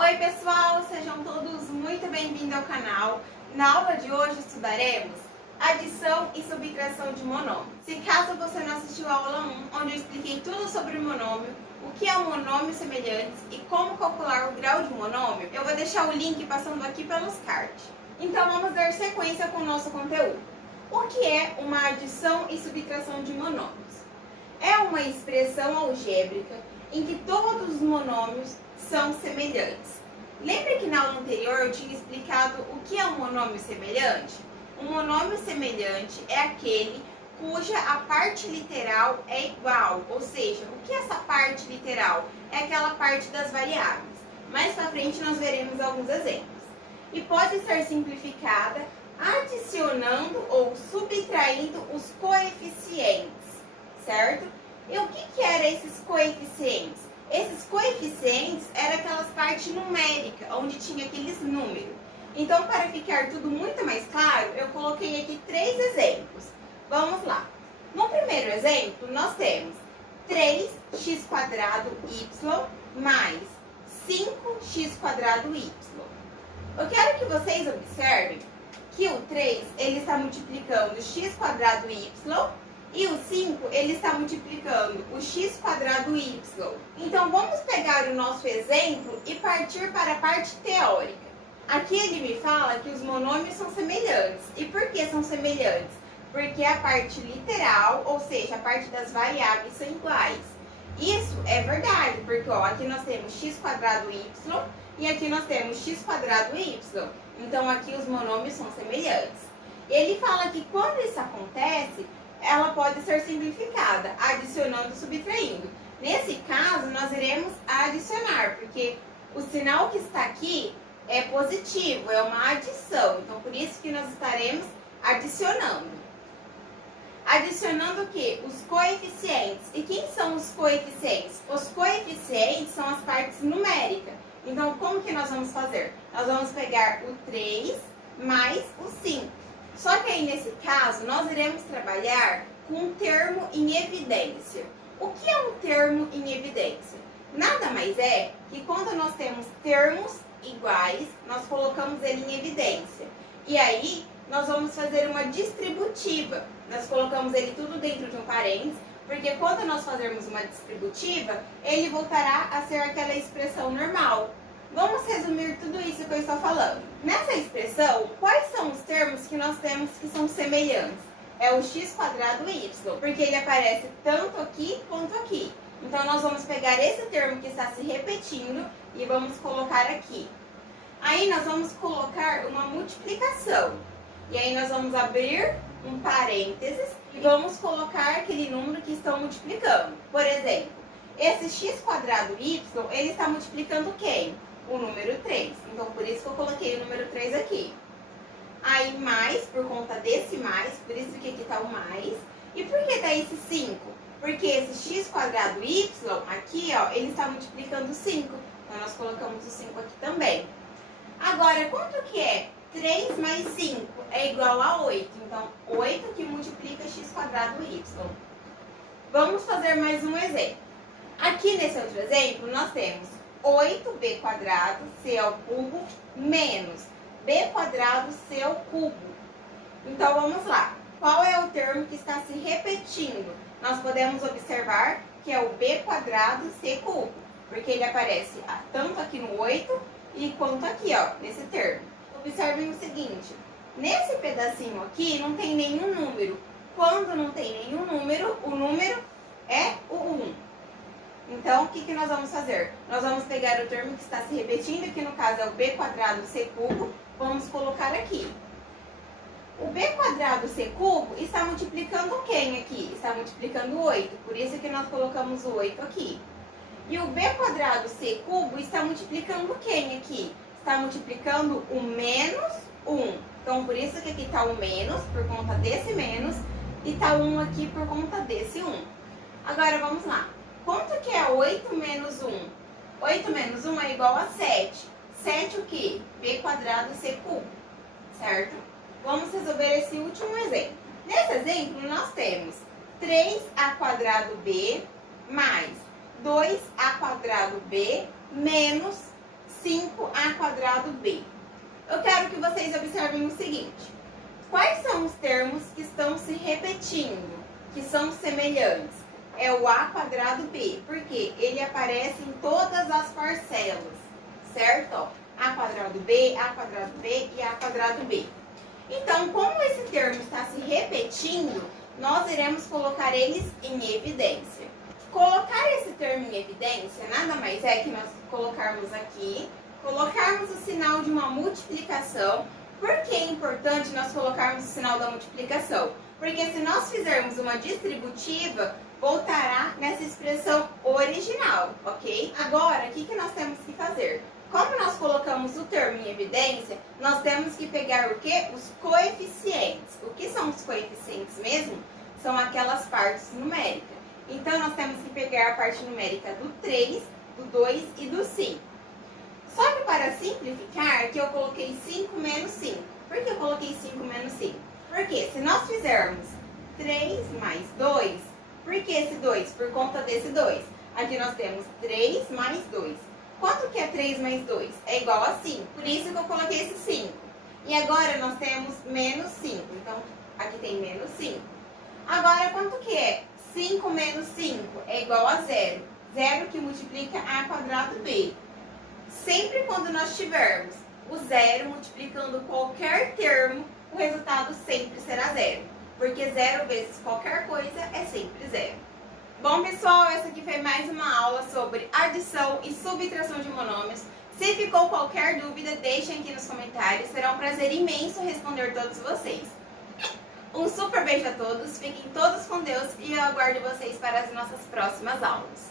Oi pessoal, sejam todos muito bem-vindos ao canal. Na aula de hoje estudaremos adição e subtração de monômio. Se caso você não assistiu a aula 1, onde eu expliquei tudo sobre o monômio, o que é um monômio semelhante e como calcular o grau de monômio, eu vou deixar o link passando aqui pelos cards. Então vamos dar sequência com o nosso conteúdo. O que é uma adição e subtração de monômios? É uma expressão algébrica em que todos os monômios são semelhantes. Lembra que na aula anterior eu tinha explicado o que é um monômio semelhante? Um monômio semelhante é aquele cuja a parte literal é igual, ou seja, o que é essa parte literal? É aquela parte das variáveis. Mais pra frente nós veremos alguns exemplos. E pode ser simplificada adicionando ou subtraindo os coeficientes, certo? E o que eram esses coeficientes? Esses coeficientes eram aquelas partes numéricas, onde tinha aqueles números. Então, para ficar tudo muito mais claro, eu coloquei aqui 3 exemplos. Vamos lá. No primeiro exemplo, nós temos 3x² y mais 5x² y. Eu quero que vocês observem que o 3 ele está multiplicando x² y e o 5 ele está multiplicando o x² y. Então vamos pegar o nosso exemplo e partir para a parte teórica. Aqui ele me fala que os monômios são semelhantes. E por que são semelhantes? Porque a parte literal, ou seja, a parte das variáveis são iguais. Isso é verdade, porque ó, aqui nós temos x² y e aqui nós temos x² y. Então aqui os monômios são semelhantes. Ele fala que quando isso acontece, ela pode ser simplificada, adicionando e subtraindo. Nesse caso, nós iremos adicionar, porque o sinal que está aqui é positivo, é uma adição. Então, por isso que nós estaremos adicionando. Adicionando o quê? Os coeficientes. E quem são os coeficientes? Os coeficientes são as partes numéricas. Então, como que nós vamos fazer? Nós vamos pegar o 3 mais o 5. Só que aí, nesse caso, nós iremos trabalhar com um termo em evidência. O que é um termo em evidência? Nada mais é que quando nós temos termos iguais, nós colocamos ele em evidência. E aí, nós vamos fazer uma distributiva. Nós colocamos ele tudo dentro de um parênteses, porque quando nós fazermos uma distributiva, ele voltará a ser aquela expressão normal. Vamos resumir tudo isso que eu estou falando. Nessa expressão, quais são os termos que nós temos que são semelhantes? É o x² y, porque ele aparece tanto aqui quanto aqui. Então, nós vamos pegar esse termo que está se repetindo e vamos colocar aqui. Aí, nós vamos colocar uma multiplicação. E aí, nós vamos abrir um parênteses e vamos colocar aquele número que estão multiplicando. Por exemplo, esse x² y, ele está multiplicando quem? O número 3. Então, por isso que eu coloquei o número 3 aqui. Aí, mais, por conta desse mais, por isso que aqui está o mais. E por que está esse 5? Porque esse x² y, aqui, ó, ele está multiplicando 5. Então, nós colocamos o 5 aqui também. Agora, quanto que é? 3 mais 5 é igual a 8. Então, 8 que multiplica x² y. Vamos fazer mais um exemplo. Aqui nesse outro exemplo, nós temos 8b² c ao cubo menos b² c ao cubo. Então, vamos lá. Qual é o termo que está se repetindo? Nós podemos observar que é o b² c cubo, porque ele aparece tanto aqui no 8 e quanto aqui, ó, nesse termo. Observem o seguinte, nesse pedacinho aqui não tem nenhum número. Quando não tem nenhum número, o número é o 1. Então, o que nós vamos fazer? Nós vamos pegar o termo que está se repetindo, que no caso é o b² c cubo, vamos colocar aqui. O b² c cubo está multiplicando quem aqui? Está multiplicando 8, por isso que nós colocamos o 8 aqui. E o b² c cubo está multiplicando quem aqui? Está multiplicando o menos 1. Então, por isso que aqui está o menos, por conta desse menos, e está 1 aqui por conta desse 1. Agora, vamos lá. Quanto que é 8 menos 1? 8 menos 1 é igual a 7. 7 o quê? b² c cubo, certo? Vamos resolver esse último exemplo. Nesse exemplo, nós temos 3a² b mais 2a² b menos 5 a quadrado b. Eu quero que vocês observem o seguinte. Quais são os termos que estão se repetindo, que são semelhantes? É o a quadrado b, porque ele aparece em todas as parcelas, certo? Ó, a quadrado b e a quadrado b. Então, como esse termo está se repetindo, nós iremos colocar eles em evidência. Colocar esse termo em evidência nada mais é que nós colocarmos aqui, colocarmos o sinal de uma multiplicação. Por que é importante nós colocarmos o sinal da multiplicação? Porque se nós fizermos uma distributiva, voltará nessa expressão original, ok? Agora, o que nós temos que fazer? Como nós colocamos o termo em evidência, nós temos que pegar o quê? Os coeficientes. O que são os coeficientes mesmo? São aquelas partes numéricas. Então, nós temos que pegar a parte numérica do 3, do 2 e do 5. Só que para simplificar, que eu coloquei 5 menos 5. Por que eu coloquei 5 menos 5? Porque se nós fizermos 3 mais 2, por que esse 2? Por conta desse 2. Aqui nós temos 3 mais 2. Quanto que é 3 mais 2? É igual a 5. Por isso que eu coloquei esse 5. E agora nós temos menos 5. Então, aqui tem menos 5. Agora, quanto que é? 5 menos 5 é igual a 0. 0 que multiplica a quadrado b. Sempre quando nós tivermos o 0 multiplicando qualquer termo, o resultado sempre será 0. Porque 0 vezes qualquer coisa é sempre 0. Bom, pessoal, essa aqui foi mais uma aula sobre adição e subtração de monômios. Se ficou qualquer dúvida, deixem aqui nos comentários. Será um prazer imenso responder todos vocês. Um super beijo a todos, fiquem todos com Deus e eu aguardo vocês para as nossas próximas aulas.